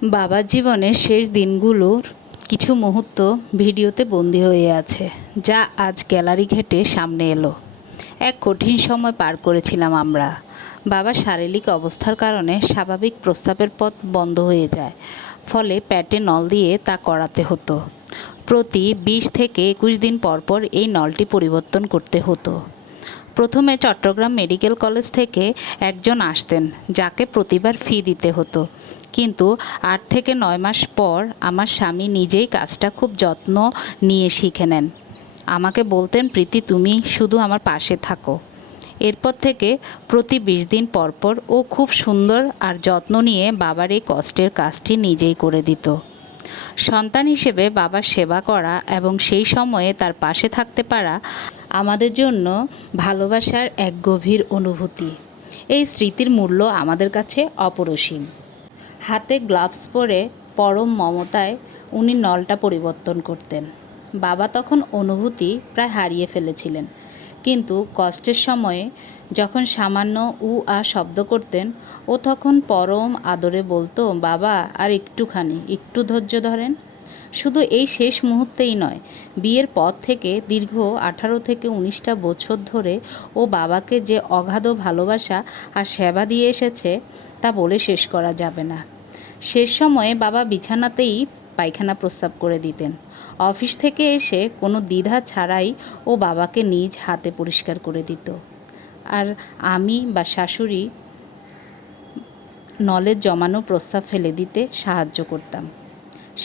বাবার জীবনের শেষ দিনগুলোর কিছু মুহূর্ত ভিডিওতে বন্দি হয়ে আছে, যা আজ গ্যালারি ঘেঁটে সামনে এলো। এক কঠিন সময় পার করেছিলাম আমরা। বাবার শারীরিক অবস্থার কারণে স্বাভাবিক প্রস্রাবের পথ বন্ধ হয়ে যায়, ফলে পেটে নল দিয়ে তা করাতে হতো। প্রতি 20 থেকে 21 দিন পর পর এই নলটি পরিবর্তন করতে হতো। প্রথমে চট্টগ্রাম মেডিকেল কলেজ থেকে একজন আসতেন, যাকে প্রতিবার ফি দিতে হতো। কিন্তু 8 থেকে 9 মাস পর আমার স্বামী নিজেই কাজটা খুব যত্ন নিয়ে শিখে নেন। আমাকে বলতেন, প্রীতি, তুমি শুধু আমার পাশে থাকো। এরপর থেকে প্রতি 20 দিন পর পর ও খুব সুন্দর আর যত্ন নিয়ে বাবার এই কষ্টের কাজটি নিজেই করে দিত। সন্তান হিসেবে বাবার সেবা করা এবং সেই সময়ে তার পাশে থাকতে পারা আমাদের জন্য ভালোবাসার এক গভীর অনুভূতি। এই স্মৃতির মূল্য আমাদের কাছে অপরিসীম। হাতে গ্লাভস পরে পরম মমতায় উনি নলটা পরিবর্তন করতেন। বাবা তখন অনুভূতি প্রায় হারিয়ে ফেলেছিলেন, কিন্তু কষ্টের সময়ে যখন সামান্য শব্দ করতেন, ও তখন পরম আদরে বলতো, বাবা আর একটু ধৈর্য ধরেন। শুধু এই শেষ মুহূর্তেই নয়, বিয়ের পর থেকে দীর্ঘ 18 থেকে 19টা বছর ধরে ও বাবাকে যে অগাধ ভালোবাসা আর সেবা দিয়ে এসেছে, তা বলে শেষ করা যাবে না। শেষ সময়ে বাবা বিছানাতেই পায়খানা প্রস্রাব করে দিতেন। অফিস থেকে এসে কোনো দ্বিধা ছাড়াই ও বাবাকে নিজ হাতে পরিষ্কার করে দিত, আর আমি বা শাশুড়ি নলের জমানো প্রস্রাব ফেলে দিতে সাহায্য করতাম।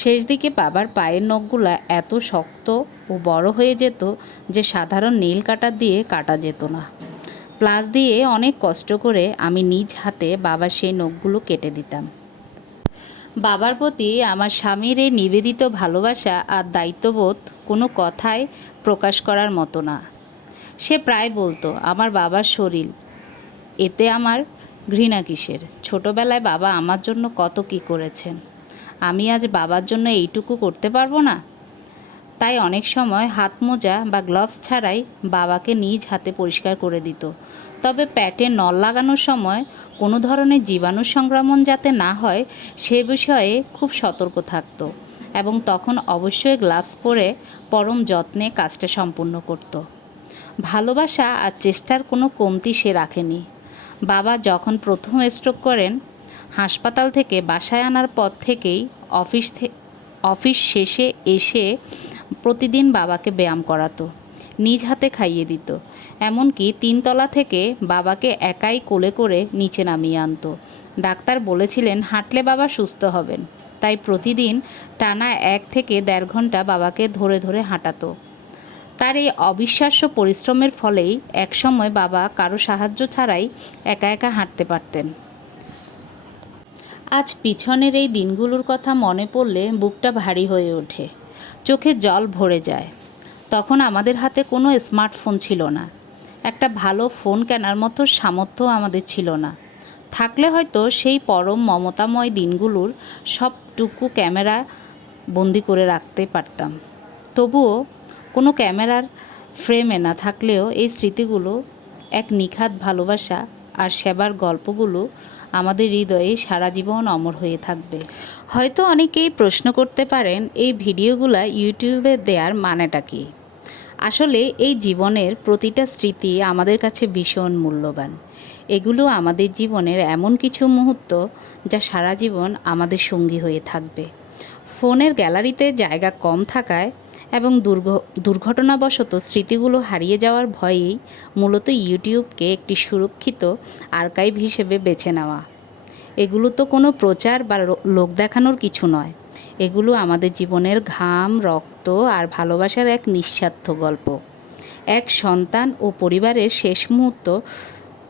শেষ দিকে বাবার পায়ের নখগুলো এত শক্ত ও বড় হয়ে যেত যে সাধারণ নীল কাটার দিয়ে কাটা যেত না। প্লাস দিয়ে অনেক কষ্ট করে আমি নিজ হাতে বাবার সেই নখগুলো কেটে দিতাম। বাবার প্রতি আমার স্বামীর এই নিবেদিত ভালোবাসা আর দায়িত্ববোধ কোনো কথায় প্রকাশ করার মতো না। সে প্রায় বলতো, আমার বাবার শরীর, এতে আমার ঘৃণা কিসের? ছোটবেলায় বাবা আমার জন্য কত কী করেছেন, আমি আজ বাবার জন্য এইটুকু করতে পারবো না? তাই অনেক সময় হাত মোজা বা গ্লাভস ছাড়াই বাবাকে নিজ হাতে পরিষ্কার করে দিত। তবে পেটে নল লাগানোর সময় কোনো ধরনের জীবাণু সংক্রমণ যাতে না হয় সে বিষয়ে খুব সতর্ক থাকত, এবং তখন অবশ্যই গ্লাভস পরে পরম যত্নে কাজটা সম্পূর্ণ করত। ভালোবাসা আর চেষ্টার কোনো কমতি সে রাখেনি। বাবা যখন প্রথম স্ট্রোক করেন, হাসপাতাল থেকে বাসায় আনার পর থেকেই অফিস শেষে এসে প্রতিদিন বাবাকে ব্যায়াম করাতো, নিজ হাতে খাইয়ে দিত। এমনকি 3 তলা থেকে বাবাকে একাই কোলে করে নিচে নামিয়ে আনতো। ডাক্তার বলেছিলেন হাঁটলে বাবা সুস্থ হবেন, তাই প্রতিদিন টানা 1 থেকে 1.5 ঘন্টা বাবাকে ধরে ধরে হাঁটাতো। তার এই অবিশ্বাস্য পরিশ্রমের ফলেই একসময় বাবা কারো সাহায্য ছাড়াই একা একা হাঁটতে পারতেন। আজ পিছনের এই দিনগুলোর কথা মনে পড়লে বুকটা ভারী হয়ে ওঠে, চোখে জল ভরে যায়। তখন আমাদের হাতে কোনো স্মার্টফোন ছিল না, একটা ভালো ফোন কেনার মতো সামর্থ্য আমাদের ছিল না। থাকলে হয়তো সেই পরম মমতাময় দিনগুলোর সবটুকু ক্যামেরা বন্দি করে রাখতে পারতাম। তবুও কোনো ক্যামেরার ফ্রেমে না থাকলেও এই স্মৃতিগুলো, এক নিখাদ ভালোবাসা আর সেবার গল্পগুলো আমাদের হৃদয়ে সারা জীবন অমর হয়ে থাকবে। হয়তো অনেকেই প্রশ্ন করতে পারেন, এই ভিডিওগুলো ইউটিউবে দেওয়ার মানেটা কী? আসলে এই জীবনের প্রতিটা স্মৃতি আমাদের কাছে ভীষণ মূল্যবান। এগুলো আমাদের জীবনের এমন কিছু মুহূর্ত যা সারা জীবন আমাদের সঙ্গী হয়ে থাকবে। ফোনের গ্যালারিতে জায়গা কম থাকায় এবং দুর্ঘটনাবশত স্মৃতিগুলো হারিয়ে যাওয়ার ভয়েই মূলত ইউটিউবকে একটি সুরক্ষিত আর্কাইভ হিসেবে বেছে নেওয়া। এগুলো তো কোনো প্রচার বা লোক দেখানোর কিছু নয়। এগুলো আমাদের জীবনের ঘাম, রক্ত আর ভালোবাসার এক নিঃস্বার্থ গল্প। এক সন্তান ও পরিবারের শেষ মুহূর্ত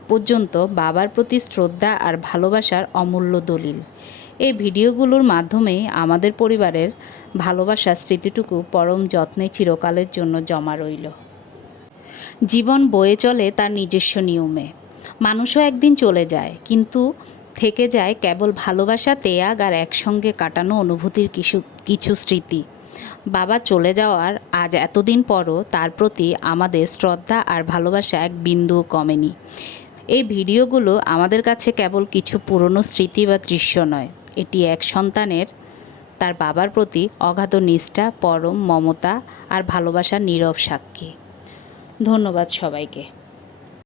পর্যন্ত বাবার প্রতি শ্রদ্ধা আর ভালোবাসার অমূল্য দলিল। এই ভিডিওগুলোর মাধ্যমেই আমাদের পরিবারের ভালোবাসার স্মৃতিটুকু পরম যত্নে চিরকালের জন্য জমা রইল। জীবন বয়ে চলে তার নিজস্ব নিয়মে। মানুষও একদিন চলে যায়, কিন্তু থেকে যায় কেবল ভালোবাসা, ত্যাগ আর একসঙ্গে কাটানো অনুভূতির কিছু স্মৃতি। বাবা চলে যাওয়ার আজ এতদিন পরও তার প্রতি আমাদের শ্রদ্ধা আর ভালোবাসা এক বিন্দুও কমেনি। এই ভিডিওগুলো আমাদের কাছে কেবল কিছু পুরনো স্মৃতি বা দৃশ্য নয়, এটি এক সন্তানের তার বাবার প্রতি অগাধ নিষ্ঠা, পরম মমতা আর ভালোবাসার নীরব সাক্ষী। ধন্যবাদ সবাইকে।